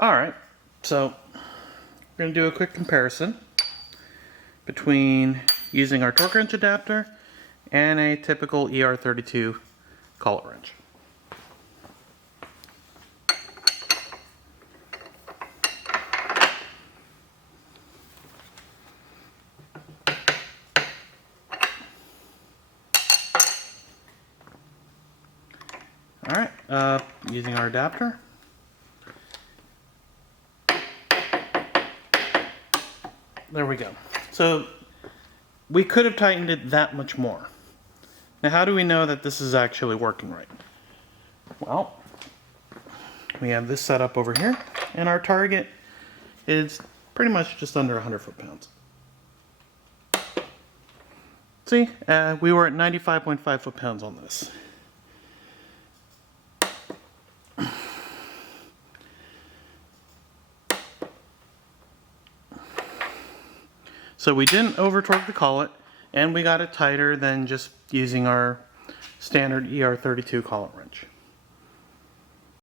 Alright, so we're going to do a quick comparison between using our torque wrench adapter and a typical ER32 collet wrench. Alright, using our adapter. There we go. So we could have tightened it that much more. Now how do we know that this is actually working right? Well, we have this set up over here, and our target is pretty much just under 100 foot-pounds. See, we were at 95.5 foot-pounds on this. So we didn't over torque the collet, and we got it tighter than just using our standard ER32 collet wrench.